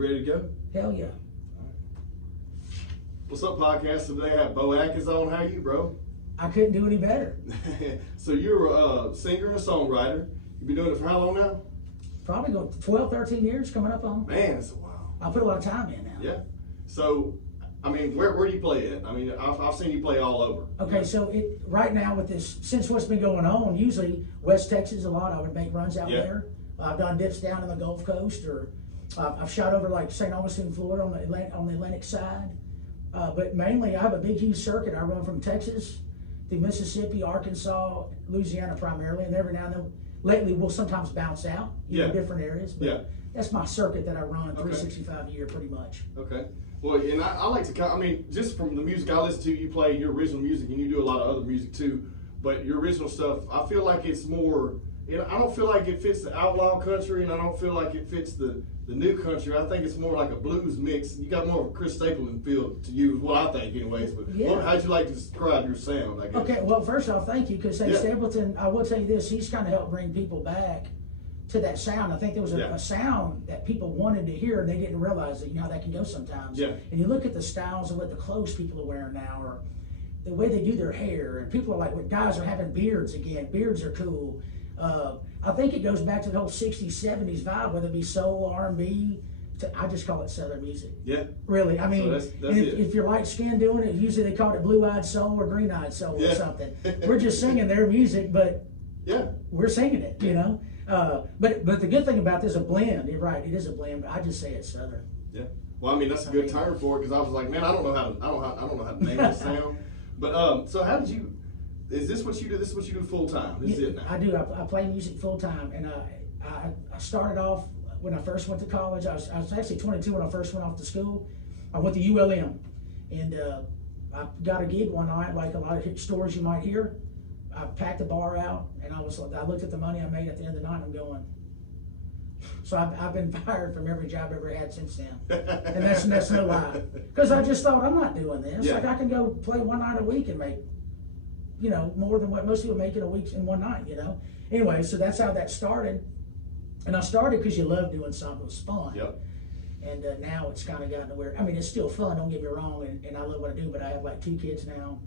Ready to go? Hell yeah. What's up, podcast? Today I have Beaux Atkins on. How are you, bro? I couldn't do any better. So you're a singer and a songwriter. You've been doing it for how long now? Probably going 12, 13 years coming up on. Man, that's a while. I put a lot of time in now. Yeah. So, I mean, where do you play at? I mean, I've seen you play all over. Okay, so right now with this, since what's been going on, usually West Texas a lot, I would make runs out there. I've done dips down in the Gulf Coast, or I've shot over like St. Augustine, Florida on the Atlantic side. But mainly I have a big, huge circuit. I run from Texas to Mississippi, Arkansas, Louisiana primarily, and every now and then, lately we'll sometimes bounce out, in different areas. But that's my circuit that I run 365 a year pretty much. Okay. Well, and I like to, I mean, just from the music I listen to, you play your original music and you do a lot of other music too, but your original stuff, I feel like it's more, I don't feel like it fits the outlaw country, and I don't feel like it fits the new country. I think it's more like a blues mix. You got more of a Chris Stapleton feel to you, is what I think anyways. But how'd you like to describe your sound, I guess? Okay, well, first off, thank you, because Stapleton, I will tell you this, he's kind of helped bring people back to that sound. I think there was a sound that people wanted to hear, and they didn't realize that, you know, how that can go sometimes. Yeah. And you look at the styles of what the clothes people are wearing now, or the way they do their hair, and people are like, well, guys are having beards again. Beards are cool. I think it goes back to the whole 60s, 70s vibe, whether it be soul, R&B. I just call it Southern music. Yeah. Really. I mean, so that's if you're light skinned doing it, usually they call it blue-eyed soul or green-eyed soul or something. We're just singing their music, but we're singing it, you know. But the good thing about this is a blend. You're right, it is a blend, but I just say it's Southern. Yeah. Well, I mean, that's a good term for it, because I was like, man, I don't know how to name this sound. But so how did you? Is this what you do? This is what you do full time? This is it now? I do. I play music full time, and I started off when I first went to college. I was actually 22 when I first went off to school. I went to ULM, and I got a gig one night, like a lot of stories you might hear. I packed the bar out, and I looked at the money I made at the end of the night, and I'm going. So I've been fired from every job I've ever had since then, and that's no lie. Because I just thought, I'm not doing this. Like, I can go play one night a week and make, you know, more than what most people make in a week in one night, you know. Anyway, so that's how that started. And I started because you love doing something. It was fun. Yep. And now it's kind of gotten to where, I mean, it's still fun, don't get me wrong, and I love what I do, but I have like 2 kids now,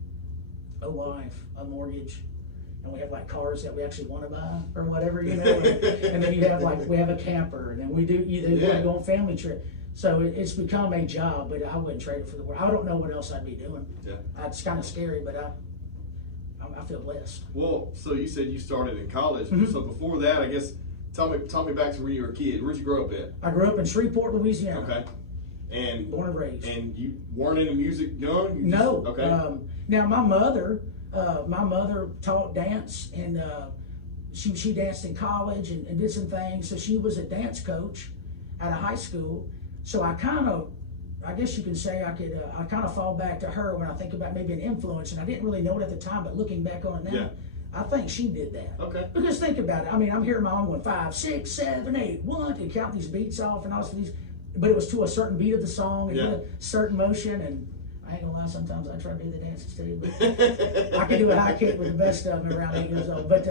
a wife, a mortgage, and we have like cars that we actually want to buy or whatever, you know. And then you have like, we have a camper, and then we do either want to go on family trip. So it's become a job, but I wouldn't trade it for the world. I don't know what else I'd be doing. Yeah. It's kind of scary, but I feel blessed. Well, so you said you started in college. So before that, I guess, tell me back to where you were a kid. Where'd you grow up at? I grew up in Shreveport, Louisiana. Okay. And born and raised. And you weren't into music young? No. Okay. Now my mother taught dance, and she danced in college and did some things. So she was a dance coach at a high school. So I guess you can say I kind of fall back to her when I think about maybe an influence, and I didn't really know it at the time, but looking back on it now, I think she did that. Okay. Because think about it. I mean, I'm hearing my own going 5, 6, 7, 8, 1, and count these beats off and all these, but it was to a certain beat of the song and a certain motion. And I ain't gonna lie, sometimes I try to do the dances too, but I can do a high kick with the best of them around 8 years old. But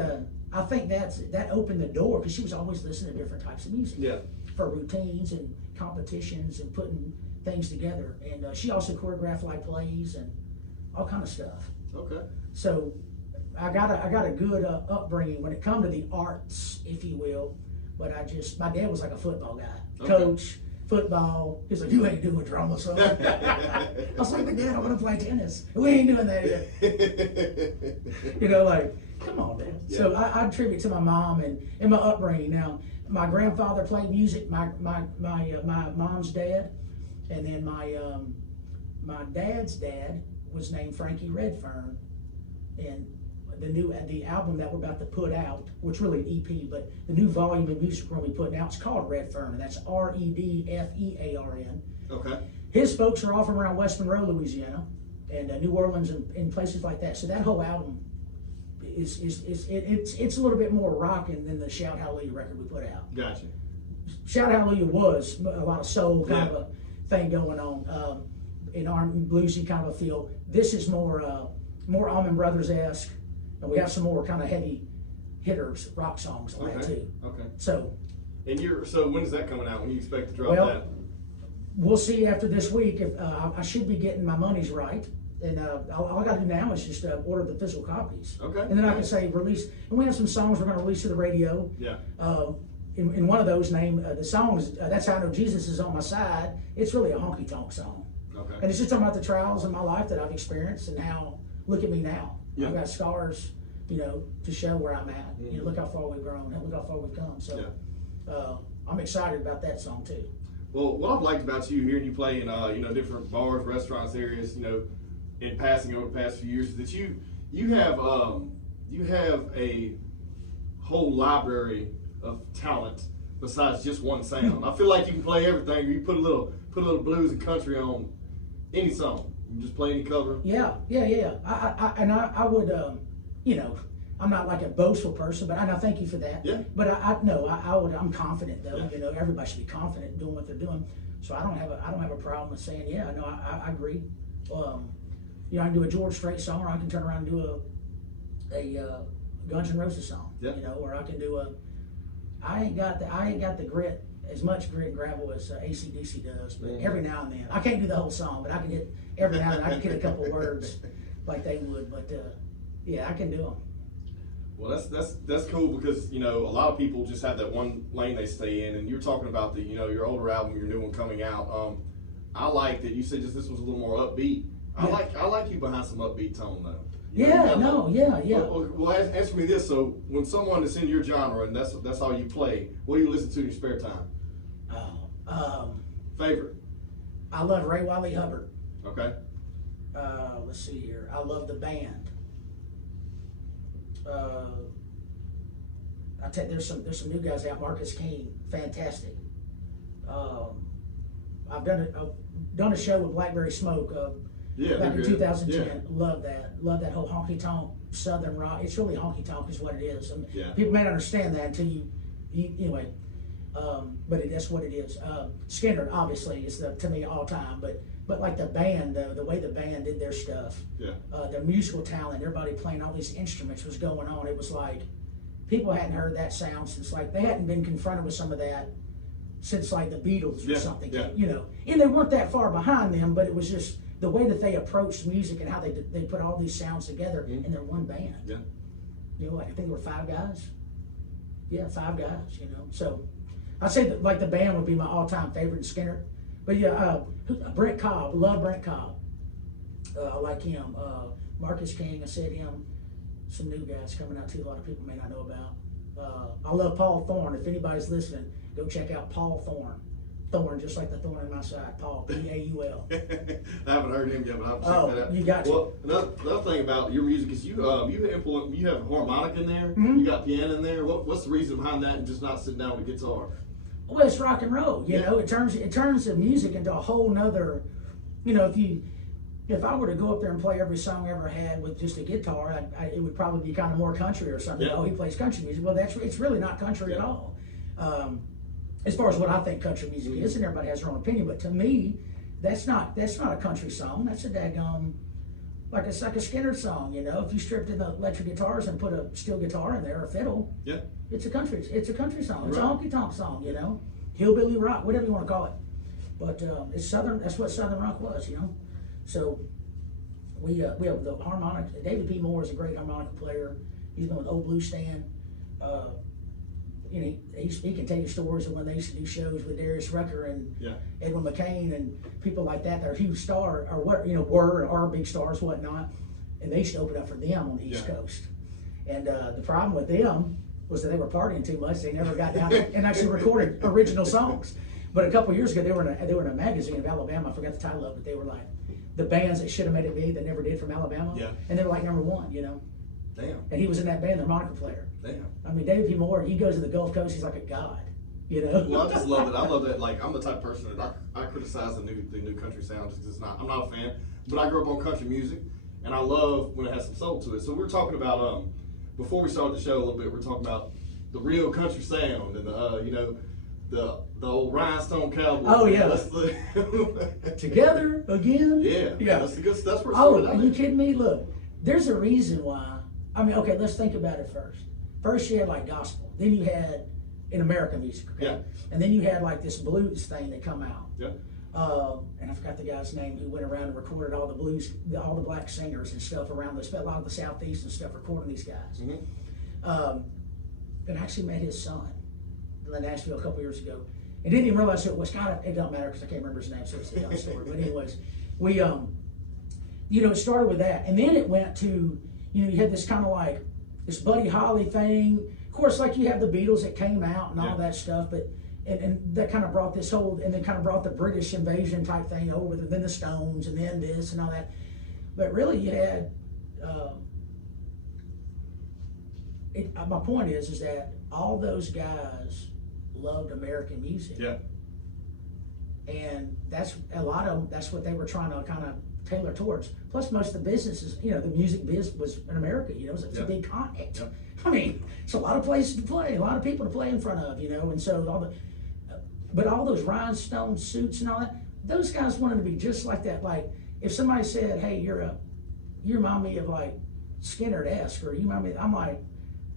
I think that opened the door, because she was always listening to different types of music for routines and competitions and putting things together. And she also choreographed like plays and all kind of stuff. Okay. So I got a good upbringing when it come to the arts, if you will. But my dad was like a football guy, coach, football. He's like, you ain't doing drama, son. I was like, but Dad, I want to play tennis. We ain't doing that yet. You know, like, come on, Dad. Yeah. So I attribute to my mom and my upbringing. Now, my grandfather played music. My mom's dad. And then my dad's dad was named Frankie Redfern, and the album that we're about to put out, which really an EP, but the new volume of music we're going to be putting out, it's called Redfern, and that's Redfearn. Okay. His folks are all from around West Monroe, Louisiana, and New Orleans and places like that. So that whole album it's a little bit more rocking than the Shout Hallelujah record we put out. Gotcha. Shout Hallelujah was a lot of soul kind of a thing going on, in our bluesy kind of a feel. This is more Allman Brothers-esque, and we have some more kind of heavy hitters, rock songs on that too. Okay. So And so when's that coming out? When do you expect to drop that? we'll see after this week if I should be getting my monies right. And all I got to do now is just order the physical copies. Okay. And then I can say release. And we have some songs we're going to release to the radio. Yeah. In one of those named the songs, That's How I Know Jesus Is On My Side. It's really a honky tonk song. Okay. And it's just talking about the trials in my life that I've experienced and how, look at me now. Yeah. I've got scars, to show where I'm at. Mm-hmm. Look how far we've grown. Look how far we've come. So yeah. I'm excited about that song too. Well, what I've liked about you, hearing you play in different bars, restaurants, areas, in passing over the past few years, is that you have a whole library of talent besides just one sound. I feel like you can play everything. You put a little blues and country on any song. You just play any cover. Yeah. I would, I'm not like a boastful person, but I thank you for that. Yeah. But I'm confident though. Yeah. Everybody should be confident in doing what they're doing. So I don't have a problem with saying, I agree. I can do a George Strait song, or I can turn around and do a Guns N' Roses song. Yeah. Or I can do I ain't got the grit, as much grit and gravel as AC/DC does, but every now and then. I can't do the whole song, but I can hit, every now and then I can hit a couple words like they would, but I can do them. Well, that's cool because, a lot of people just have that one lane they stay in, and you're talking about your older album, your new one coming out. I like that you said just this was a little more upbeat. I like you behind some upbeat tone though. Yeah. Well, answer me this. So when someone is in your genre and that's all you play, what do you listen to in your spare time? Favorite? I love Ray Wiley Hubbard. Okay. Let's see here. I love the band. I tell you, there's some new guys out. Marcus King, fantastic. I've done a show with Blackberry Smoke. Back in 2010, yeah. Love that whole honky tonk Southern rock. It's really honky tonk is what it is. Yeah. People may not understand that until you anyway. But that's what it is. Skinner obviously is to me all time, but like the band, the way the band did their stuff, their musical talent, everybody playing all these instruments was going on. It was like people hadn't heard that sound since like they hadn't been confronted with some of that since like the Beatles or something. Yeah. And they weren't that far behind them, but it was just the way that they approached music and how they put all these sounds together in their one band. Yeah. I think there were 5 guys. Yeah, 5 guys. So I'd say that like the band would be my all-time favorite, Skinner. But Brent Cobb, love Brent Cobb. I like him. Marcus King, I said him. Some new guys coming out too. A lot of people may not know about. I love Paul Thorne. If anybody's listening, go check out Paul Thorne. Thorn, just like the thorn in my side. Paul, P-A-U-L. I haven't heard him yet, but I'll check that out. You got to. Well, another thing about your music is you have harmonic in there. Mm-hmm. You got piano in there. What's the reason behind that, and just not sitting down with a guitar? Well, it's rock and roll. It turns the music into a whole nother. If I were to go up there and play every song I ever had with just a guitar, it would probably be kind of more country or something. Yeah. Oh, he plays country music. Well, it's really not country at all. As far as what I think country music is, and everybody has their own opinion, but to me, that's not a country song. That's a daggone, it's like a Skinner song. If you stripped in the electric guitars and put a steel guitar in there or a fiddle, it's a country song. It's a honky tonk song. Hillbilly rock, whatever you want to call it. But it's Southern. That's what Southern rock was. So we have the harmonic. David P. Moore is a great harmonica player. He's been with Old Blue Stand. He can tell you stories of when they used to do shows with Darius Rucker and Edwin McCain and people like that are huge stars, or were or are big stars, whatnot. And they used to open up for them on the East Coast. And the problem with them was that they were partying too much. They never got down and actually recorded original songs. But a couple years ago, they were in a magazine of Alabama. I forgot the title of it. They were like the bands that should have made it big that never did from Alabama. Yeah. And they were like #1. Damn. And he was in that band, the harmonica player. Damn. I mean, David P. Moore, he goes to the Gulf Coast, he's like a god, Well, I just love it. I love that. Like, I'm the type of person that I criticize the new country sound. I'm not a fan. But I grew up on country music, and I love when it has some soul to it. So we're talking about, before we started the show a little bit, we're talking about the real country sound and the old rhinestone cowboy. Oh yeah. Together again. Yeah. That's the good. That's where. Are you kidding me? Look, there's a reason why. I mean, okay, let's think about it first. First, you had like gospel. Then you had in American music. Okay? Yeah. And then you had like this blues thing that come out. Yeah. and I forgot the guy's name who went around and recorded all the blues, all the black singers and stuff around the, a lot of the Southeast and stuff, recording these guys. And I actually met his son in Nashville a couple years ago. And didn't even realize who it was. God, it don't matter because I can't remember his name, so it's a dumb story. But anyways, we, it started with that. And then it went to, you had this kind of like, this Buddy Holly thing. Of course, like you have the Beatles that came out and all that stuff, but and that kind of brought this whole, and then kind of brought the British invasion type thing over, and then the Stones, and then this and all that. But really, you had, my point is that all those guys loved American music. Yeah. And that's a lot of them, that's what they were trying to kind of tailor towards. Plus, most of the businesses, the music biz was in America, it's a big continent. Yep. I mean, it's a lot of places to play, a lot of people to play in front of, and so but all those rhinestone suits and all that, those guys wanted to be just like that. Like, if somebody said, hey, you remind me of like Skinner-esque, or you remind me, I'm like,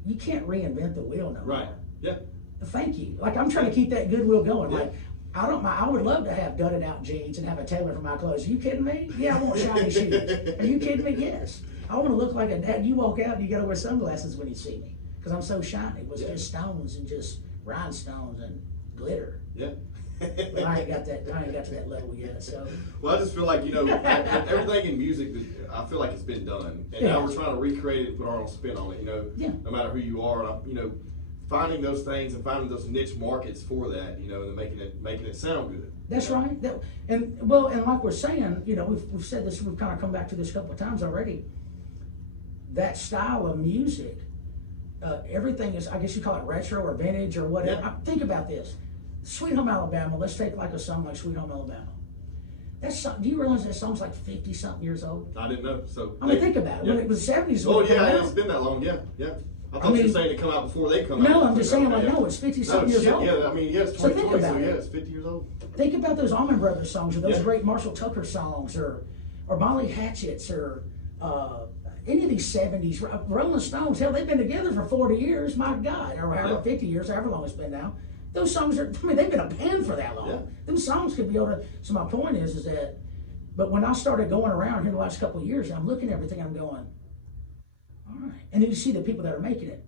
you can't reinvent the wheel no more. Right, yeah. Thank you. Like, I'm trying to keep that goodwill going. Yeah. Like, I would love to have gutted out jeans and have a tailor for my clothes. Are you kidding me? Yeah, I want shiny shoes. Are you kidding me? Yes. I want to look like a dad. You walk out and you got to wear sunglasses when you see me because I'm so shiny. It was just stones and just rhinestones and glitter. Yeah. But I ain't got that. I ain't got to that level yet. So. Well, I just feel like everything in music, I feel like it's been done, and now we're trying to recreate it and put our own spin on it. No matter who you are, and finding those things and finding those niche markets for that, and then making it sound good. That's right. And like we're saying, we've said this. We've kind of come back to this a couple of times already. That style of music, everything is, I guess you call it retro or vintage or whatever. Yeah. Think about this. Sweet Home Alabama, let's take like a song like Sweet Home Alabama. Do you realize that song's like 50-something years old? I didn't know. So I mean, think about it. When it was 70s. Oh, yeah, it's been that long, yeah. I thought you were saying it come out before they come out. No, I'm just saying, no, it's 50-something years old. Yeah, I mean, it's 2020, so it's 50 years old. Think about those Allman Brothers songs, or those great Marshall Tucker songs, or Molly Hatchett's, or any of these 70s. Rolling Stones, hell, they've been together for 40 years, my God, or however 50 years, however long it's been now. Those songs they've been a band for that long. Yeah. Them songs could be able to, so my point is that, but when I started going around here the last couple of years, I'm looking at everything, I'm going, all right. And then you see the people that are making it,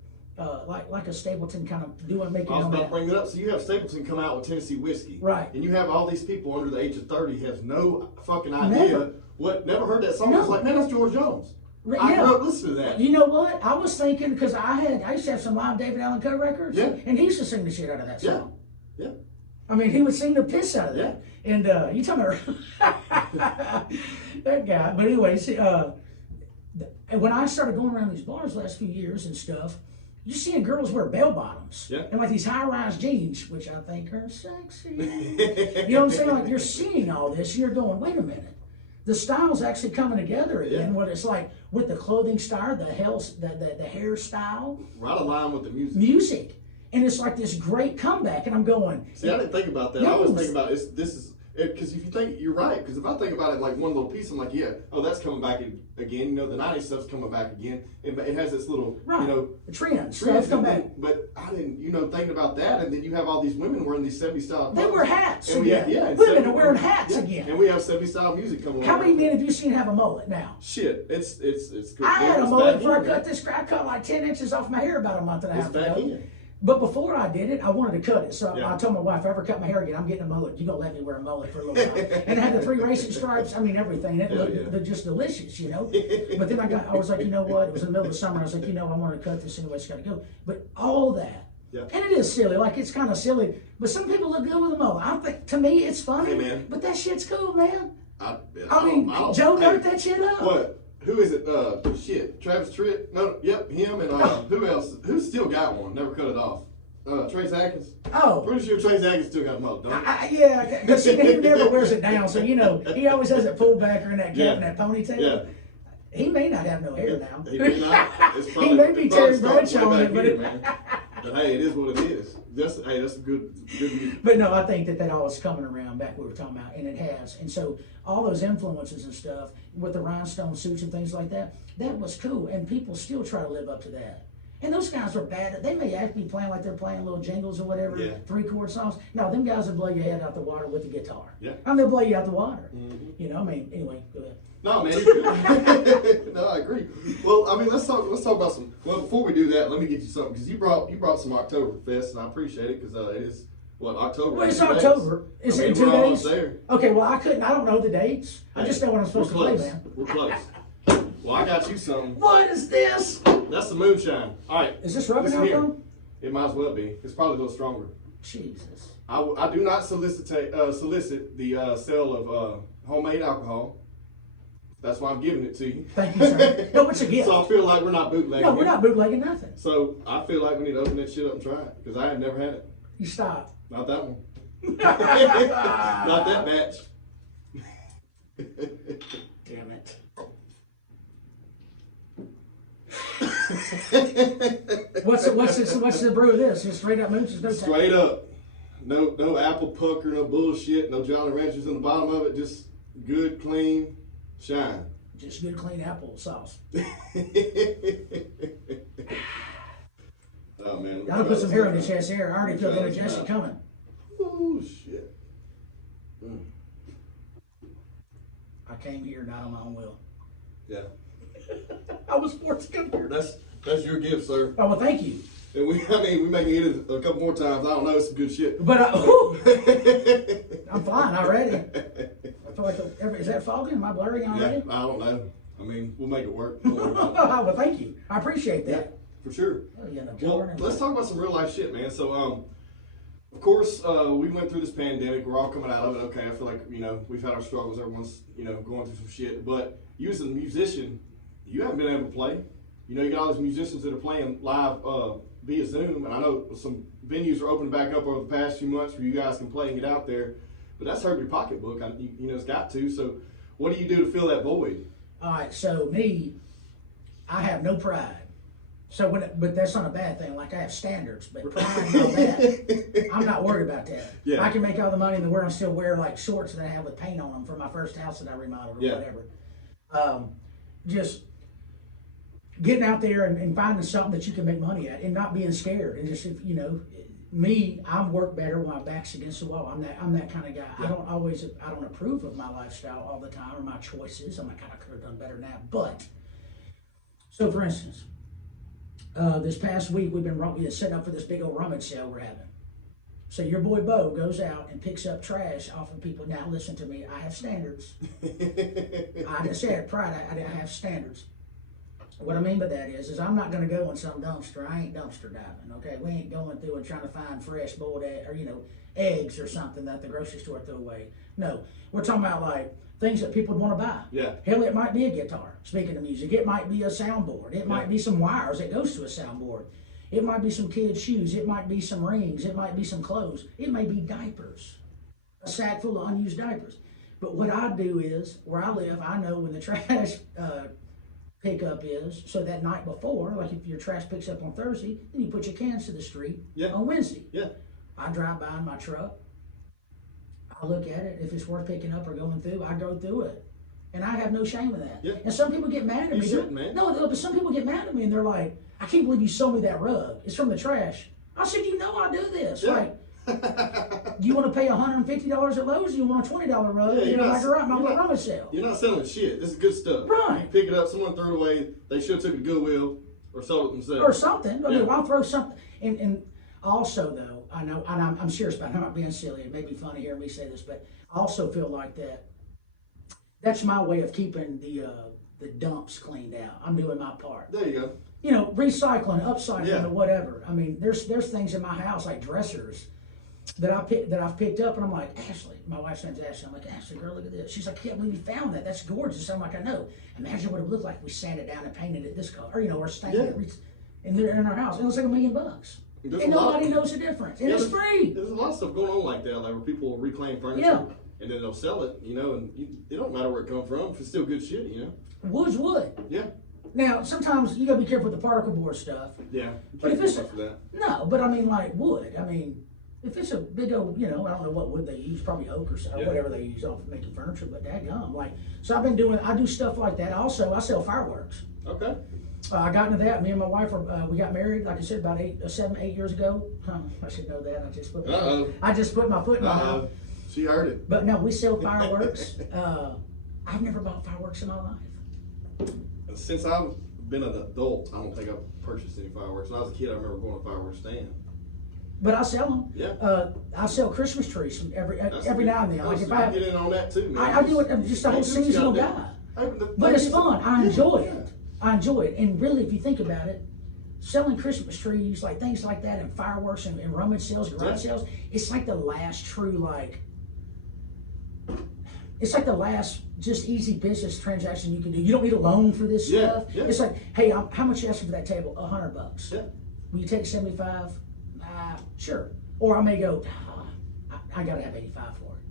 like a Stapleton kind of making it. I was about to bring that up. So you have Stapleton come out with Tennessee whiskey. Right. And you have all these people under the age of 30 has no fucking idea never heard that song. No. It's like, man, that's George Jones. I grew up listening to that. You know what? I was thinking, because I used to have some live David Allen Coe records, and he used to sing the shit out of that song. Yeah. I mean, he would sing the piss out of that. And you talking about that guy. But anyways, when I started going around these bars the last few years and stuff, you're seeing girls wear bell bottoms and like these high-rise jeans, which I think are sexy. You know what I'm saying? Like, you're seeing all this, and you're going, wait a minute. The style's actually coming together again. What it's like with the clothing style, the hairstyle. Right along with the music. Music. And it's like this great comeback. And I'm going. See, I didn't think about that. I always think about because if you think, you're right. Because if I think about it like one little piece, I'm like, that's coming back again. The 90s stuff's coming back again. It has this little, the trends come back. But I didn't, thinking about that. And then you have all these women wearing these 70s style. They wear hats. And women are wearing hats again. And we have 70s style music coming on. How many men have you seen have a mullet now? Shit, it's good. I had a mullet before I cut like 10 inches off my hair about a month and a half ago. But before I did it, I wanted to cut it. So I told my wife, if I ever cut my hair again, I'm getting a mullet. You're going to let me wear a mullet for a little while. And it had the 3 racing stripes. I mean, everything. It looked just delicious, But then I was like, you know what? It was in the middle of the summer. I was like, I want to cut this anyway. It's got to go. But all that. Yeah. And it is silly. Like, it's kind of silly. But some people look good with a mullet. I think, to me, it's funny. Hey, man. But that shit's cool, man. I Joe dirt that shit up. What? Who is it? Travis Tritt? No, yep, him and who else? Who still got one? Never cut it off. Trace Atkins. Oh. Pretty sure Trace Atkins still got a mullet, don't he? Yeah, but see, he never wears it down, so he always has it pulled back or in that cap and that ponytail. Yeah. He may not have no hair now. He may not. He may be Terry Bradshaw on it, but hey, it is what it is. That's good music. But no, I think that all is coming around back we were talking about, and it has. And so all those influences and stuff with the rhinestone suits and things like that, that was cool, and people still try to live up to that. And those guys are bad. They may actually be playing like they're playing little jingles or whatever, 3-chord songs. No, them guys will blow your head out the water with the guitar. Yeah. I mean, they'll blow you out the water. You know, I mean, anyway, go ahead. No, man, you're good. No, I agree. Well, I mean, let's talk about some. Well, before we do that, let me get you something because you brought some Oktoberfest, and I appreciate it because it is what October. Well, it's October. It's in 2 days. There. Okay, well, I don't know the dates. I just know what I'm supposed to play, man. We're close. Well, I got you something. What is this? That's the moonshine. All right. Is this rubbing alcohol? It might as well be. It's probably a little stronger. Jesus. I do not solicit the sale of homemade alcohol. That's why I'm giving it to you. Thank you, sir. No, it's a gift. So I feel like we're not bootlegging. No, we're not bootlegging nothing. So I feel like we need to open that shit up and try it because I have never had it. You stop. Not that one. Not that batch. Damn it. What's the brew of this? Just straight up mooches? No straight up. No apple pucker, no bullshit, no Jolly Ranchers in the bottom of it. Just good, clean shine. Just good, clean apple sauce. Oh man. Gotta put some hair on your chest here. I already feel the indigestion coming. Oh shit. I came here not on my own will. Yeah. I was forced to come here. That's your gift, sir. Oh well, thank you. And we may get it a couple more times. I don't know. It's some good shit. But I'm fine already. I feel like is that foggy? Am I blurring already? Yeah, I don't know. I mean, we'll make it work. Don't worry about it. Well, thank you. I appreciate that. Yeah, for sure. Oh, yeah, no, well, let's talk about some real life shit, man. So, of course, we went through this pandemic. We're all coming out of it. Okay, I feel like we've had our struggles. Everyone's going through some shit. But you as a musician, you haven't been able to play. You got all these musicians that are playing live via Zoom, and I know some venues are opening back up over the past few months where you guys can play and get out there. But that's hurt your pocketbook. It's got to. So, what do you do to fill that void? All right. So I have no pride. So but that's not a bad thing. Like I have standards, but pride and all that, I'm not worried about that. Yeah. I can make all the money in the world and still wear like shorts that I have with paint on them for my first house that I remodeled or whatever. Just getting out there and finding something that you can make money at and not being scared. And just, me, I work better when my back's against the wall. I'm that kind of guy. Yeah. I don't approve of my lifestyle all the time or my choices. I kind of could have done better than that. But, so for instance, this past week we've been setting up for this big old rummage sale we're having. So your boy Beau goes out and picks up trash off of people. Now listen to me, I have standards. I just said pride, I have standards. What I mean by that is I'm not going to go in some dumpster. I ain't dumpster diving, okay? We ain't going through and trying to find fresh boiled eggs or something that the grocery store threw away. No, we're talking about like things that people would want to buy. Yeah. Hell, it might be a guitar, speaking of music. It might be a soundboard. It might be some wires that goes to a soundboard. It might be some kids' shoes. It might be some rings. It might be some clothes. It may be diapers, a sack full of unused diapers. But what I do is, where I live, I know when the trash pickup is, so that night before, like if your trash picks up on Thursday, then you put your cans to the street on Wednesday. Yeah. I drive by in my truck. I look at it. If it's worth picking up or going through, I go through it. And I have no shame in that. Yeah. And some people get mad at me. You shouldn't, man. No, but some people get mad at me and they're like, I can't believe you sold me that rug. It's from the trash. I said, I do this. Yeah. Like, do you want to pay $150 at Lowe's or you want a $20 rug? Yeah, like my little rummage sale. You're not selling shit. This is good stuff. Right. You pick it up, someone threw it away, they should have took it to Goodwill or sold it themselves. Or something. I mean, I'll throw something. And also, though, I know, and I'm serious about it. I'm not being silly. It may be funny hearing me say this, but I also feel like that's my way of keeping the dumps cleaned out. I'm doing my part. There you go. Recycling, upcycling, or whatever. I mean, there's things in my house like dressers that I've picked up, and I'm like, Ashley, my wife's name's Ashley. I'm like, Ashley, girl, look at this. She's like, I can't believe you found that. That's gorgeous. I'm like, I know. Imagine what it would look like if we sanded down and painted it this color, or stained it in our house. It looks like $1 million. And nobody knows the difference. And it's free. There's a lot of stuff going on like that, like where people will reclaim furniture and then they'll sell it, and it don't matter where it comes from if it's still good shit, Wood's wood. Yeah. Now, sometimes you gotta be careful with the particle board stuff. Yeah. But if it's but I mean like wood. I mean, if it's a big old, I don't know what wood they use, probably oak or whatever they use off making furniture, but dadgum. So I do stuff like that. Also, I sell fireworks. Okay. I got into that. Me and my wife we got married, like I said, about 7, 8 years ago. I should know that. I just put my foot in my mouth. She heard it. But no, we sell fireworks. I've never bought fireworks in my life. Since I've been an adult, I don't think I've purchased any fireworks. When I was a kid, I remember going to a fireworks stand. But I sell them. Yeah. I sell Christmas trees every now and then. Like if I get in on that too, man. I do it. I'm just a whole seasonal guy. But it's fun. I enjoy it. I enjoy it. And really, if you think about it, selling Christmas trees, like things like that, and fireworks and rummage sales, garage sales, it's like the last true it's like the last just easy business transaction you can do. You don't need a loan for this stuff. Yeah. It's like, hey, how much you asking for that table? $100. Yeah. Will you take 75? Sure. Or I may go, I gotta have 85 for it.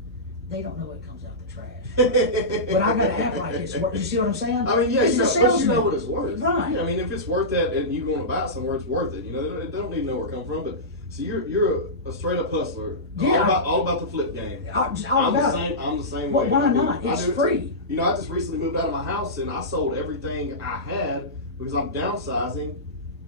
They don't know it comes out the trash. But I gotta act like it's worth. You see what I'm saying? I mean, yeah, but you know what it's worth. Right. Yeah, I mean, if it's worth that and you going to buy it somewhere, it's worth it. You know, they don't need to know where it comes from. But so you're a straight up hustler. Yeah. All about the flip game. I'm the same way. Why not? It's free. You know, I just recently moved out of my house and I sold everything I had because I'm downsizing,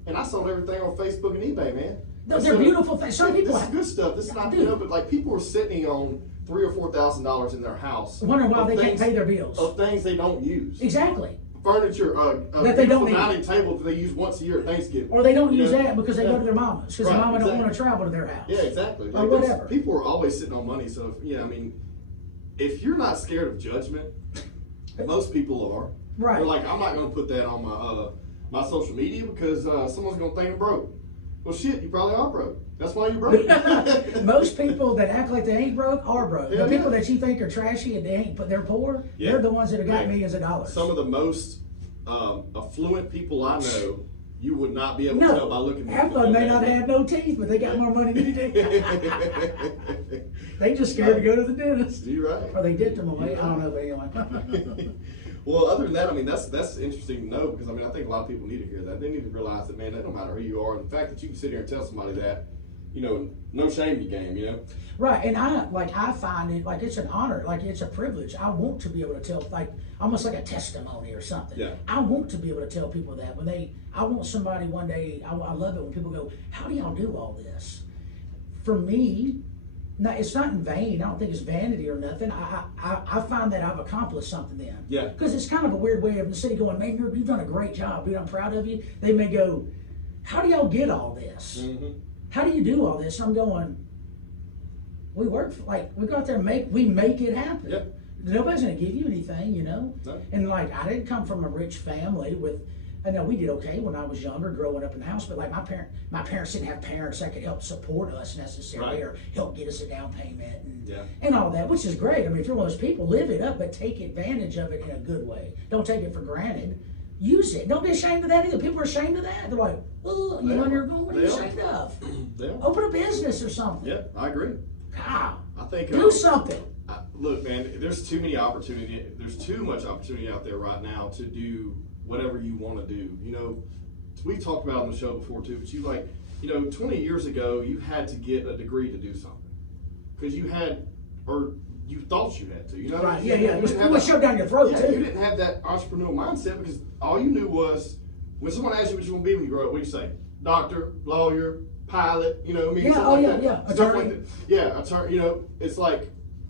and I sold everything on Facebook and eBay, man. They're beautiful things. Some people this is good stuff. This is not, you know, but like people are sitting on $3,000 or $4,000 in their house. Wondering why they can't pay their bills. Of things they don't use. Exactly. Furniture, that they don't need. Dining table that they use once a year at Thanksgiving. Or they don't use that because they go to their mama's because their mama don't want to travel to their house. Yeah, exactly. Or whatever. People are always sitting on money. So yeah, I mean, if you're not scared of judgment, most people are. Right. They're like, I'm not going to put that on my social media because someone's going to think I'm broke. Well, shit, you probably are broke. That's why you're broke. Most people that act like they ain't broke are broke. The people that you think are trashy and they ain't, but they're poor, they're the ones that have got millions of dollars. Some of the most affluent people I know, you would not be able to tell by looking at them. Half of them may not have no teeth, but they got more money than you do. They just scared to go to the dentist. You're right. Or they dipped them away. I don't know, but anyway. Well, other than that, I mean, that's interesting to know because, I mean, I think a lot of people need to hear that. They need to realize that, man, that no matter who you are, and the fact that you can sit here and tell somebody that, you know, no shame in your game, you know? Right, and I find it, like, it's an honor, like, it's a privilege. I want to be able to tell, like, almost like a testimony or something. Yeah. I want to be able to tell people that. I want somebody one day, I love it when people go, how do y'all do all this? For me, no, it's not in vain. I don't think it's vanity or nothing. I find that I've accomplished something then. Yeah. Because it's kind of a weird way of the city going, man, you've done a great job, dude. I'm proud of you. They may go, how do y'all get all this? Mm-hmm. How do you do all this? I'm going, we work for, like, we go out there and we make it happen. Yep. Nobody's going to give you anything, you know? No. And like, I didn't come from a rich family with, I know we did okay when I was younger, growing up in the house, but like my parents didn't have parents that could help support us necessarily, or help get us a down payment and all that, which is great. I mean, if you're one of those people, live it up, but take advantage of it in a good way. Don't take it for granted. Use it. Don't be ashamed of that either. People are ashamed of that. They're like, oh, you know, and you're going, what are you ashamed of? Open a business or something. Yeah, I agree. God, I think do something. Look, man, there's too many opportunity. There's too much opportunity out there right now to do whatever you want to do. You know, we talked about it on the show before too, but you like, you know, 20 years ago, you had to get a degree to do something because you had, or you thought you had to. You know, right? Yeah. It was shoved down your throat too. You didn't have that entrepreneurial mindset because all you knew was when someone asked you what you want to be when you grow up, what do you say? Doctor, lawyer, pilot. You know, what I mean, stuff like that. Yeah, attorney. You know, it's like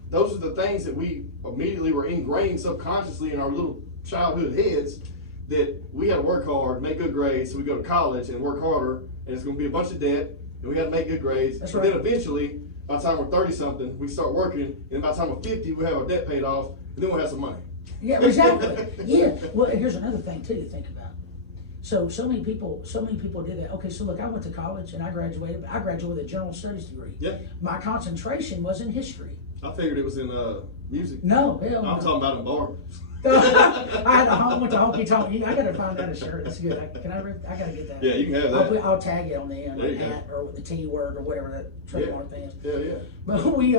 those are the things that we immediately were ingrained subconsciously in our little childhood heads. That we had to work hard, make good grades, so we go to college and work harder, and it's going to be a bunch of debt, and we got to make good grades. That's right. Then eventually, by the time we're 30-something, we start working, and by the time we're 50, we have our debt paid off, and then we'll have some money. Yeah, exactly. Yeah. Well, here's another thing, too, to think about. So many people did that. Okay, so look, I went to college, and I graduated with a general studies degree. Yeah. My concentration was in history. I figured it was in music. No. I'm talking about in bars. I went to honky tonk. I gotta find that a shirt. That's good. I gotta get that. Yeah, you can have that. I'll tag it on the end, like hat or with the T word or whatever that trademark thing is. Yeah. But we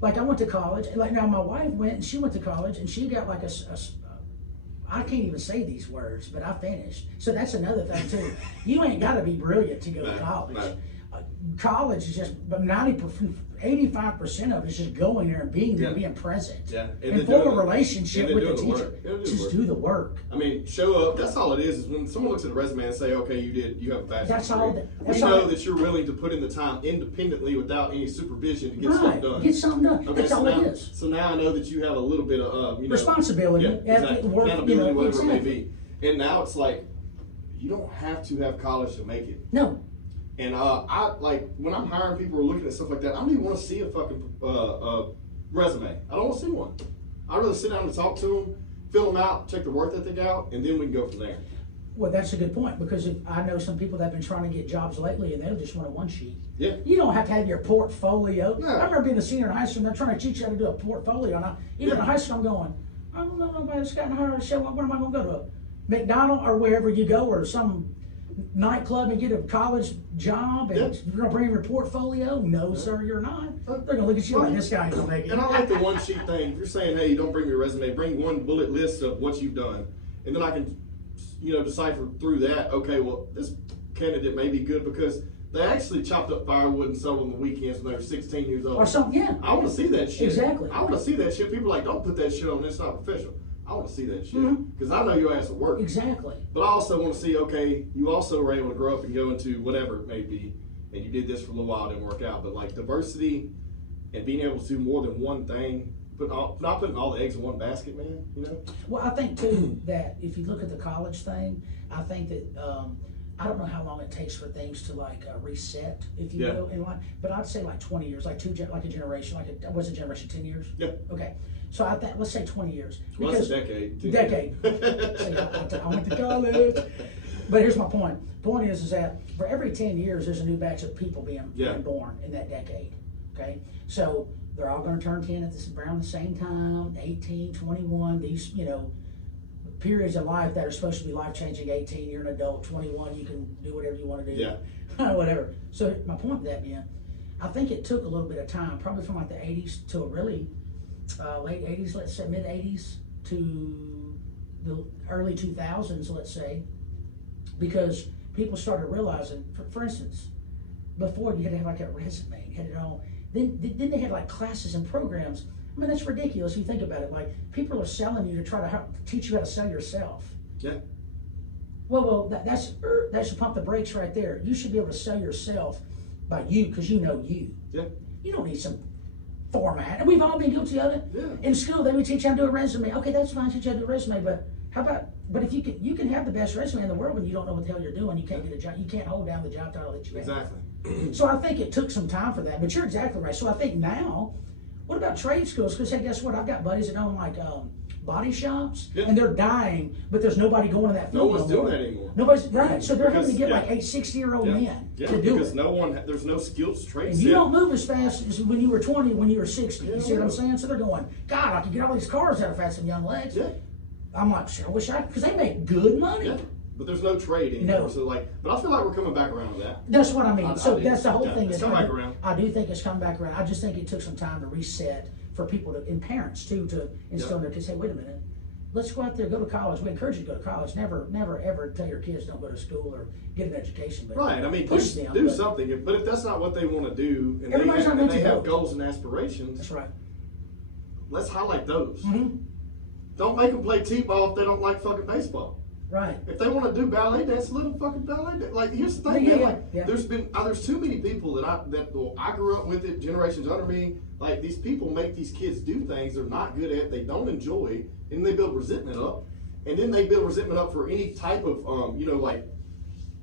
like I went to college. Like now, my wife went and she went to college and she got like a I can't even say these words, but I finished. So that's another thing too. You ain't got to be brilliant to go to college. college is just, but 85% of it is just going there and being there, being present. Yeah. And form a relationship with the teacher. Just do the work. I mean, show up. That's all it is when someone looks at a resume and say, okay, you have a bachelor's degree. We know that you're willing to put in the time independently without any supervision to get something done. Get something done. Okay, that's all it is. So now I know that you have a little bit of, responsibility. Exactly. Accountability, whatever it may be. And now it's like, you don't have to have college to make it. No. And I like when I'm hiring people or looking at stuff like that, I don't even want to see a fucking resume. I don't want to see one. I'd rather sit down and talk to them, fill them out, check the work ethic out, and then we can go from there. Well, that's a good point, because I know some people that have been trying to get jobs lately, and they just want a one sheet. Yeah. You don't have to have your portfolio. No. I remember being a senior in high school, and they're trying to teach you how to do a portfolio. And even in high school, I'm going, I don't know nobody that's gotten hired to show up. Where am I going to go to? A McDonald's or wherever you go, or some nightclub and get a college job, and you're going to bring your portfolio? No, sir, you're not. They're going to look at you like, this guy ain't going to make it. And I like the one sheet thing. If you're saying, hey, you don't bring your resume, bring one bullet list of what you've done. And then I can, decipher through that, okay, well, this candidate may be good because they actually chopped up firewood and sold on the weekends when they were 16 years old. Or something, yeah. I want to see that shit. Exactly. I want to see that shit. People are like, don't put that shit on, it's not professional. I want to see that shit because I know your ass will work. Exactly. But I also want to see, okay, you also were able to grow up and go into whatever it may be, and you did this for a little while, it didn't work out. But like diversity and being able to do more than one thing, but not putting all the eggs in one basket, man. Well, I think too that if you look at the college thing, I think that I don't know how long it takes for things to like reset, if you will, in life. But I'd say like 20 years, like a generation, what's a generation? 10 years? Yeah. Okay. So I think let's say 20 years. Well, that's a decade. Decade. I went to college. But here's my point. Point is that for every 10 years, there's a new batch of people being born in that decade. Okay. So they're all going to turn 10 around the same time. 18, 21. These periods of life that are supposed to be life-changing. 18, you're an adult. 21, you can do whatever you want to do. Yeah. Whatever. So my point of that being, I think it took a little bit of time, probably from like the 80s to really late 80s, let's say mid 80s to the early 2000s, let's say, because people started realizing, for instance, before you had to have like a resume, you had it all. Then they had like classes and programs. I mean, that's ridiculous. You think about it. Like, people are selling you to try to teach you how to sell yourself. Yeah. Well, that should pump the brakes right there. You should be able to sell yourself by you, because you know you. Yeah. You don't need some format. And we've all been guilty of it. Yeah. In school, they would teach you how to do a resume. Okay, that's fine, teach you how to do a resume, but how about, if you can have the best resume in the world when you don't know what the hell you're doing, you can't get a job, you can't hold down the job title that you have. Exactly. So I think it took some time for that, but you're exactly right. So I think now, what about trade schools? Because hey, guess what? I've got buddies that own like body shops, and they're dying, but there's nobody going to that field. No one's doing that anymore. Nobody's, right. So they're having to get like 60-year-old men to do it. Because there's no skills trade. And you don't move as fast as when you were 20, when you were 60. You see what I'm saying? So they're going, God, I can get all these cars out of fast and young legs. Yeah. I'm like, sure, I wish because they make good money. Yeah. But there's no trade anymore. No. So but I feel like we're coming back around to that. That's what I mean. So that's the whole thing. It's coming back around. I do think it's coming back around. I just think it took some time to reset for people and parents too, to instill in their kids, hey, wait a minute, let's go out there, go to college. We encourage you to go to college. Never ever tell your kids don't go to school or get an education. But right. I mean, push them. Do something. But if that's not what they want to do, and they have goals and aspirations, that's right. Let's highlight those. Mm-hmm. Don't make them play t-ball if they don't like fucking baseball. Right. If they want to do ballet dance, let them fucking ballet dance. Like, here's the thing, man. There's too many people that I grew up with it, generations under me. Like, these people make these kids do things they're not good at, they don't enjoy, and they build resentment up. And then they build resentment up for any type of, like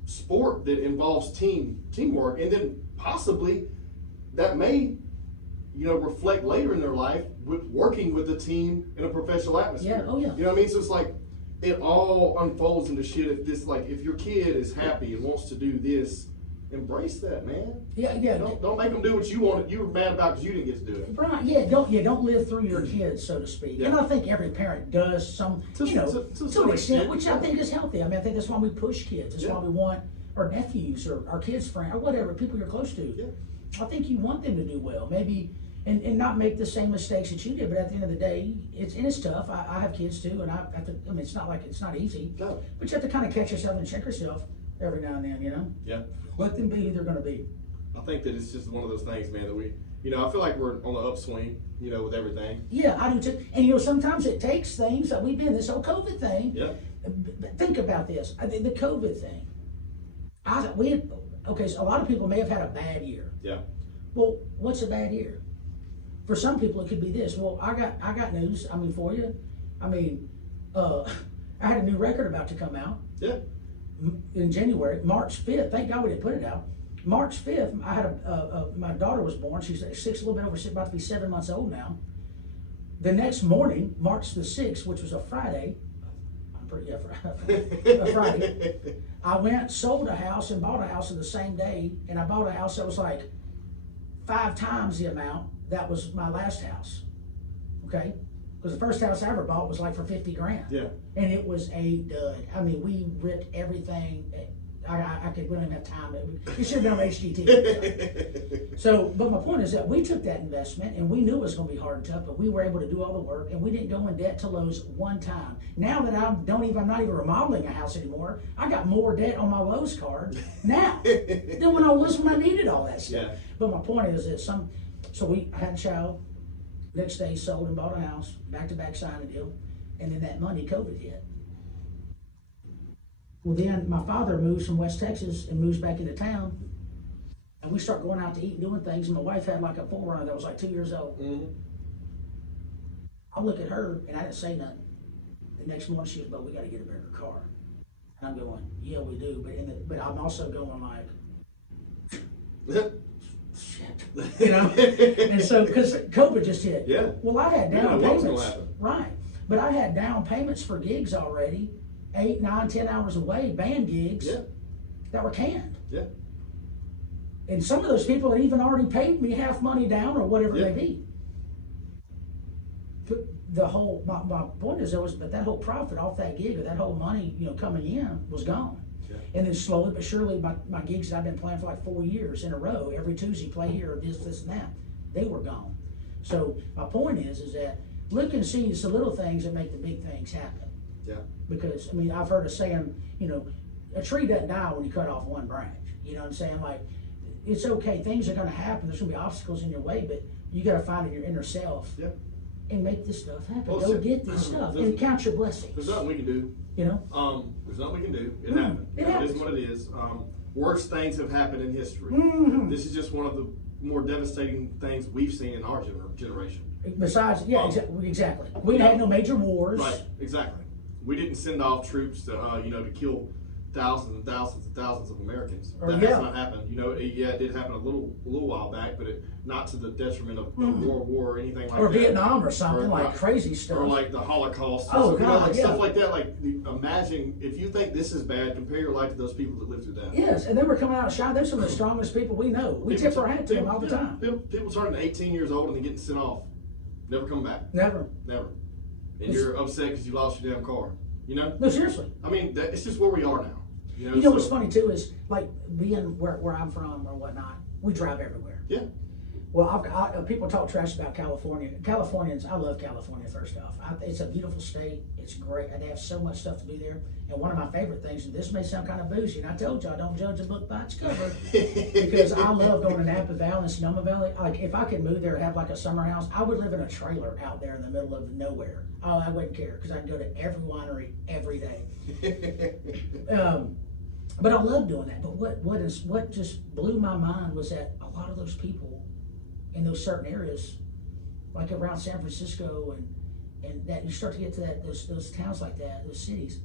sport that involves teamwork. And then possibly that may, reflect later in their life with working with a team in a professional atmosphere. Yeah. Oh yeah. You know what I mean? So it's like, it all unfolds into shit. If your kid is happy and wants to do this, embrace that, man. Yeah. Don't make them do what you wanted. You were mad about because you didn't get to do it. Right. Yeah. Don't live through your kids, so to speak. Yeah. And I think every parent does some, to an extent, which I think is healthy. I mean, I think that's why we push kids. That's why we want our nephews or our kids' friends or whatever people you're close to. Yeah. I think you want them to do well. Maybe. And not make the same mistakes that you did, but at the end of the day, it's tough. I have kids too, and I have to. I mean, it's not like it's not easy. No. But you have to kind of catch yourself and check yourself every now and then, Yeah. Let them be who they're going to be. I think that it's just one of those things, man, that we, I feel like we're on the upswing, with everything. Yeah, I do too. And sometimes it takes things that we've been, this whole COVID thing. Yeah. Think about this. I think the COVID thing. So a lot of people may have had a bad year. Yeah. Well, what's a bad year? For some people, it could be this. Well, I got news. For you. I had a new record about to come out. Yeah. In January, March 5th. Thank God we didn't put it out. March 5th, I had my daughter was born. She's 6, a little bit over, about to be 7 months old now. The next morning, March the 6th, which was a Friday, a Friday, I went, sold a house, and bought a house in the same day. And I bought a house that was like 5 times the amount that was my last house. Okay? Because the first house I ever bought was like for 50 grand. Yeah. And it was a dud. We ripped everything. We don't have time. It should have been on HGTV. So, but my point is that we took that investment and we knew it was going to be hard and tough, but we were able to do all the work and we didn't go in debt to Lowe's one time. Now that I'm not even remodeling a house anymore, I got more debt on my Lowe's card now than when I needed all that stuff. Yeah. But my point is that so I had a child, next day sold and bought a house, back-to-back signed a deal, and then that Monday COVID hit. Well, then my father moves from West Texas and moves back into town, and we start going out to eat and doing things, and my wife had like a 4Runner that was like 2 years old. Mm-hmm. I look at her, and I didn't say nothing. The next morning she goes, "But we got to get a bigger car." And I'm going, "Yeah, we do," but I'm also going like, shit, and so because COVID just hit. Yeah. Well, I had down payments, payments, right? But I had down payments for gigs already, 8, 9, 10 hours away, band gigs that were canned. Yeah. And some of those people had even already paid me half money down or whatever they be. The whole my point is but that whole profit off that gig or that whole money coming in was gone. Yeah. And then slowly but surely my gigs that I've been playing for like 4 years in a row, every Tuesday play here, this and that, they were gone. So my point is that look and see it's the little things that make the big things happen. Yeah. Because I've heard a saying, a tree doesn't die when you cut off one branch. You know what I'm saying? Like, it's okay, things are gonna happen, there's gonna be obstacles in your way, but you gotta find in your inner self and make this stuff happen. Go get this stuff and count your blessings. There's nothing we can do. There's nothing we can do. It happened. It is what it is. Worse things have happened in history. Mm-hmm. This is just one of the more devastating things we've seen in our generation. Besides, exactly. We had no major wars. Right, exactly. We didn't send off troops to, to kill thousands and thousands and thousands of Americans. That has not happened. It did happen a little while back, but not to the detriment of World War or anything like that. Or Vietnam or something, crazy stuff. Or like the Holocaust. Stuff like that. Like, imagine, if you think this is bad, compare your life to those people that lived through that. Yes, and they were coming out shot. They're some of the strongest people we know. We tip our hat to them all the time. People turning 18 years old and they're getting sent off. Never come back. Never. And you're upset because you lost your damn car. No, seriously. It's just where we are now. What's funny too is like being where I'm from or whatnot. We drive everywhere. Yeah. Well, people talk trash about California. Californians, I love California. First off, it's a beautiful state. It's great. They have so much stuff to be there. And one of my favorite things, and this may sound kind of bougie, and I told y'all don't judge a book by its cover, because I love going to Napa Valley and Sonoma Valley. Like if I could move there and have like a summer house, I would live in a trailer out there in the middle of nowhere. Oh, I wouldn't care because I can go to every winery every day. But I love doing that. But what just blew my mind was that a lot of those people in those certain areas, like around San Francisco and that you start to get to those towns like that, those cities.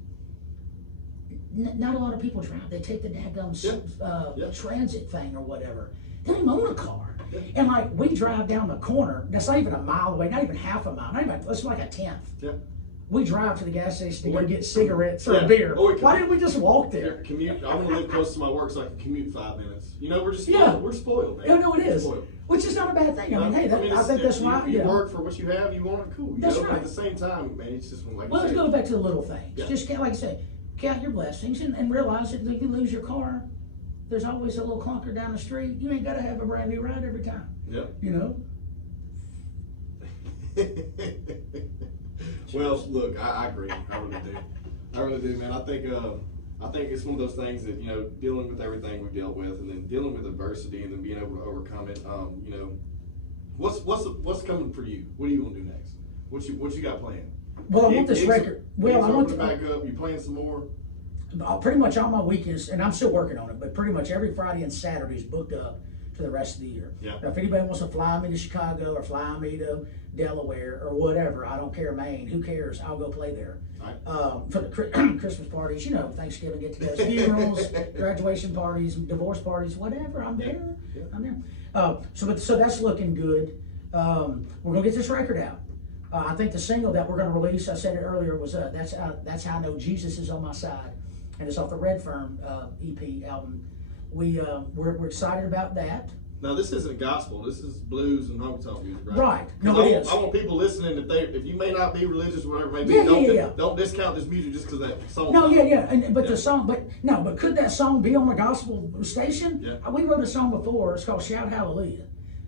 Not a lot of people drive. They take the daggum transit thing or whatever. They don't even own a car. Yeah. And like we drive down the corner. That's not even a mile away. Not even half a mile. Not even. That's like a tenth. Yeah. We drive to the gas station to go get cigarettes or a beer. Why didn't we just walk there? Commute. I want to live close to my work so I can commute 5 minutes. We're just we're spoiled, man. Yeah, no, it is. Which is not a bad thing. I think that's why you work for what you have. You want it cool. That's right. But at the same time, man, it's just like. Well, let's go back to the little things. Yeah. Just like I say, count your blessings and realize that if you lose your car, there's always a little clunker down the street. You ain't got to have a brand new ride every time. Yeah. Well, look, I agree. I really do, man. I think I think it's one of those things that, you know, dealing with everything we've dealt with, and then dealing with adversity, and then being able to overcome it. You know, what's coming for you? What do you want to do next? What you got planned? Well, I want this record. Well, I want to back up. You playing some more? Pretty much all my weekends, and I'm still working on it, but pretty much every Friday and Saturday is booked up for the rest of the year. Yeah. Now, if anybody wants to fly me to Chicago or fly me to Delaware or whatever, I don't care, Maine, who cares? I'll go play there. Right. For the Christmas parties, you know, Thanksgiving get-togethers, funerals, graduation parties, divorce parties, whatever. I'm there. Yeah. I'm there. So that's looking good. We're gonna get this record out. I think the single that we're gonna release, I said it earlier, was that's how I know Jesus is on my side, and it's off the Red Firm EP album. We're excited about that. Now, this isn't gospel. This is blues and honky tonk music, right? Right. No, it is. I want people listening, if you may not be religious or whatever it may be, don't discount this music just because that song. No, the song, but could that song be on a gospel station? Yeah. We wrote a song before. It's called "Shout Hallelujah."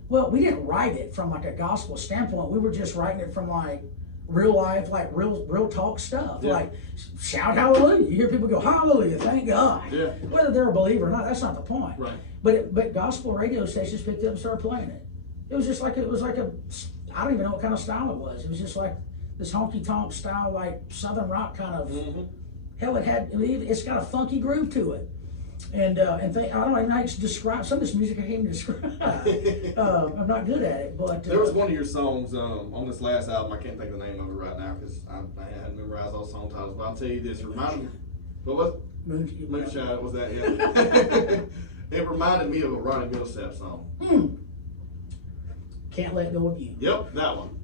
Well, we didn't write it from like a gospel standpoint. We were just writing it from like real life, like real talk stuff. Yeah. Like shout hallelujah. You hear people go hallelujah, thank God. Yeah. Whether they're a believer or not, that's not the point. Right. But gospel radio stations picked it up and started playing it. It was just like I don't even know what kind of style it was. It was just like this honky tonk style, like Southern rock kind of. Mm-hmm. Hell, it's got a funky groove to it. And I don't even know how to describe some of this music. I can't even describe. I'm not good at it, but there was one of your songs on this last album. I can't think of the name of it right now because I hadn't memorized all song titles. But I'll tell you this: reminded me. What was it? Moonshine? Was that? Yeah. It reminded me of a Ronnie Millsap song. Can't Let Go of You. Yep, that one.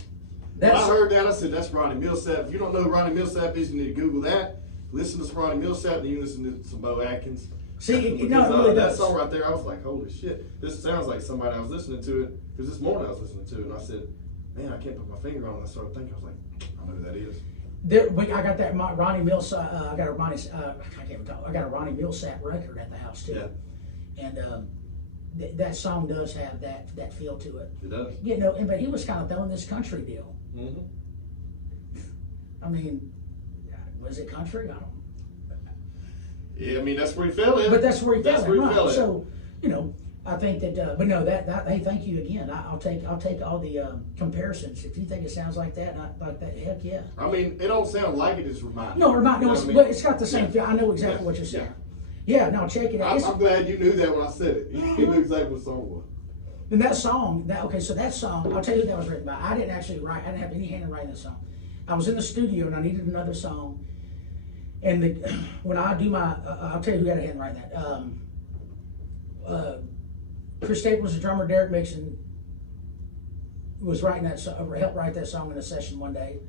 When I heard that, I said, "That's Ronnie Millsap." If you don't know who Ronnie Millsap is, you need to Google that. Listen to some Ronnie Millsap, then you listen to some Beaux Atkins. See, it really that does. song right there, I was like, holy shit, this sounds like somebody I was listening to it, because this morning I was listening to it, and I said, man, I can't put my finger on it. I started thinking, I was like, I know who that is. I got that Ronnie Millsap, I got a Ronnie Millsap record at the house too. Yeah. And that song does have that feel to it. It does. You know, but he was kind of throwing this country deal. Mm-hmm. I mean, was it country? I don't know. Yeah, I mean, that's where he fell in. But that's where he fell in, right. In. So, you know, I think that, but no, hey, thank you again. I'll take all the comparisons. If you think it sounds like that, heck yeah. I mean, it don't sound like it is reminding. No, but it's got the same feel. I know exactly what you're saying. Yeah, no, check it out. I'm glad you knew that when I said it. You knew exactly what the song was. And that song, so that song, I'll tell you who that was written by. I didn't actually write, I didn't have any hand in writing that song. I was in the studio and I needed another song. And when I do I'll tell you who got a hand in writing that. Chris Staples, the drummer, Derek Mixon was writing that song, helped write that song in a session one day.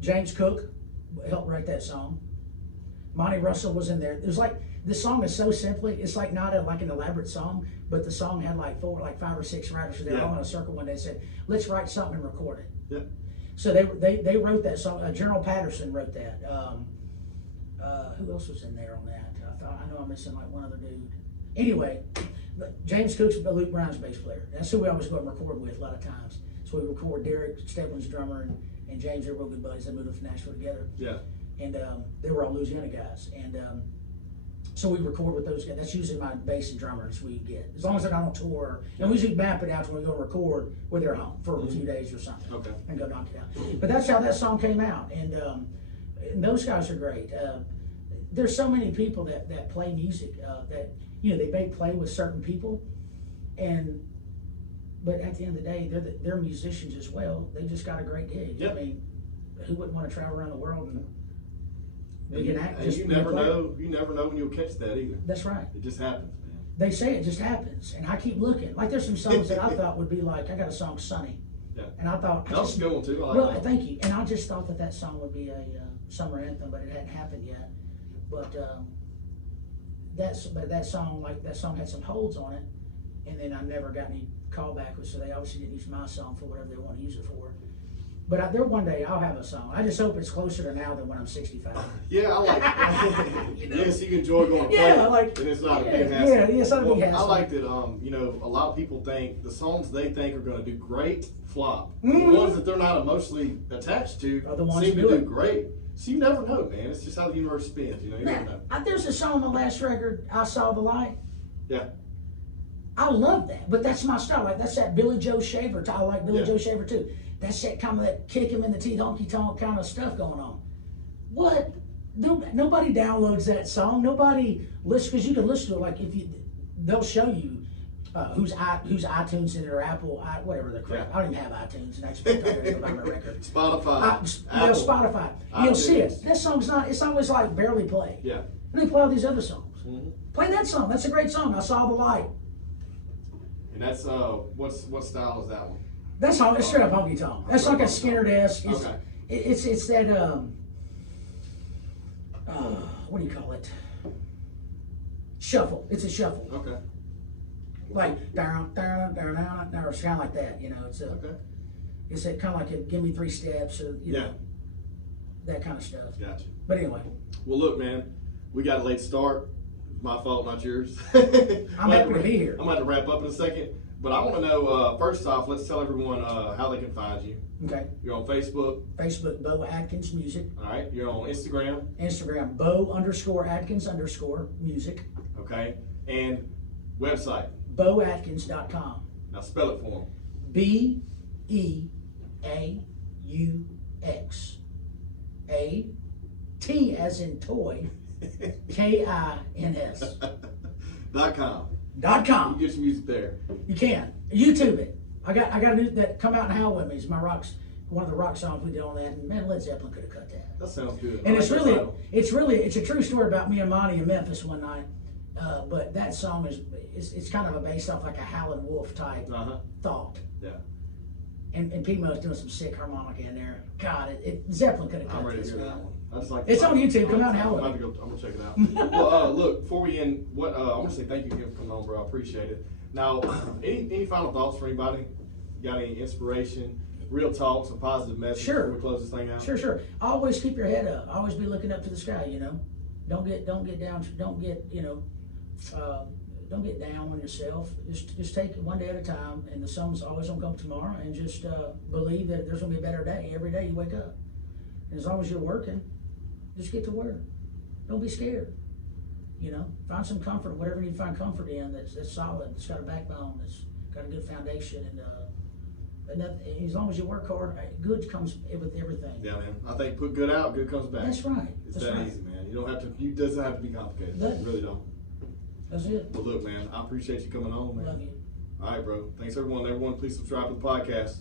James Cook helped write that song. Monty Russell was in there. It was like, this song is so simply, it's like not like an elaborate song, but the song had like 5 or 6 writers. They were all in a circle one day and said, let's write something and record it. Yeah. So they wrote that song. General Patterson wrote that. Who else was in there on that? I know I'm missing like one other dude. Anyway, James Cook's Luke Brown's bass player. That's who we always go and record with a lot of times. So we record Derek Staples, drummer, and James. They're real good buddies. They moved up to Nashville together. Yeah. And they were all Louisiana guys. And so we record with those guys. That's usually my bass and drummers we get. As long as they're not on tour. And we usually map it out when we go record when they're home for a few days or something. Okay. And go knock it out. But that's how that song came out. And those guys are great. There's so many people that play music that, you know, they may play with certain people. But at the end of the day, they're musicians as well. They just got a great gig. Yep. I mean, who wouldn't want to travel around the world and be an actor? You never know when you'll catch that either. That's right. It just happens, man. They say it just happens, and I keep looking. Like there's some songs that I thought would be like, I got a song, Sunny. Yeah. And I thought, that was a good one too. I like well, that. thank you. And I just thought that song would be a summer anthem, but it hadn't happened yet. But that song had some holds on it, and then I never got any callback, so they obviously didn't use my song for whatever they want to use it for. But there one day I'll have a song. I just hope it's closer to now than when I'm 65. Yeah, I like it. You know? Yes, you can enjoy going to play. Yeah, like, and it's not a big hassle. Yeah, it's not a big hassle. I like that, you know, a lot of people think the songs they think are going to do great flop. Mm-hmm. The ones that they're not emotionally attached to are the ones seem to do great. So you never know, man. It's just how the universe spins, you know. You never know. There's a song on my last record, I Saw the Light. Yeah. I love that, but that's my style. Like that's that Billy Joe Shaver. I like Billy Joe Shaver too. That's that kind of that kick him in the teeth, honky tonk kind of stuff going on. What? Nobody downloads that song. Nobody listens because you can listen to it. Like they'll show you who's iTunes in it or Apple, whatever the crap. I don't even have iTunes, and that's about my record. Spotify. Spotify. You'll see it. That song's not. It's always like barely played. Yeah. And they play all these other songs. Mm-hmm. Play that song. That's a great song. I Saw the Light. And that's what style is that one? That's all. It's straight up honky tonk. That's like a Skinner-esque. Okay. It's that what do you call it? Shuffle. It's a shuffle. Okay. Like down, or it's kind of like that. You know, it's a. Okay. It's a kind of like a give me 3 steps. Or, you know, that kind of stuff. Gotcha. But anyway. Well, look, man, we got a late start. My fault, not yours. I'm happy to be here. I'm about to wrap up in a second, but I want to know, first off, let's tell everyone how they can find you. Okay. You're on Facebook. Facebook, Beaux Atkins Music. All right. You're on Instagram. Instagram, Beaux_Atkins_music. Okay. And website. BeauxAtkins.com. Now spell it for them. BEAUX. A-T as in toy. KINS. .com. .com. You get your music there. You can. YouTube it. I got a new that Come Out and Howl With Me. It's my one of the rock songs we did on that. And man, Led Zeppelin could have cut that. That sounds good. And it's a true story about me and Monty in Memphis one night. But that song it's kind of based off like a Howlin' Wolf type thought. Yeah. And P-Mo's doing some sick harmonica in there. God, Zeppelin could have cut I'm ready this. to hear that one. I just like it's on YouTube. Come out and howl. I'm gonna check it out. Well, look, before we end, I want to say thank you again for coming on, bro. I appreciate it. Now, any final thoughts for anybody? You got any inspiration? Real talk, some positive message before we close this thing out? Sure. Always keep your head up. Always be looking up to the sky. You know, don't get down. Don't get don't get down on yourself. Just take it one day at a time, and the sun's always gonna come tomorrow. And just believe that there's gonna be a better day every day you wake up. And as long as you're working, just get to work. Don't be scared. You know, find some comfort, whatever you need to find comfort in. That's solid. That's got a backbone. That's got a good foundation, and as long as you work hard, good comes with everything. Yeah, man. I think put good out, good comes back. That's right. It's that easy, man. You don't have to. It doesn't have to be complicated. You really don't. That's it. Well, look, man. I appreciate you coming on, man. Love you. All right, bro. Thanks, everyone. Everyone, please subscribe to the podcast.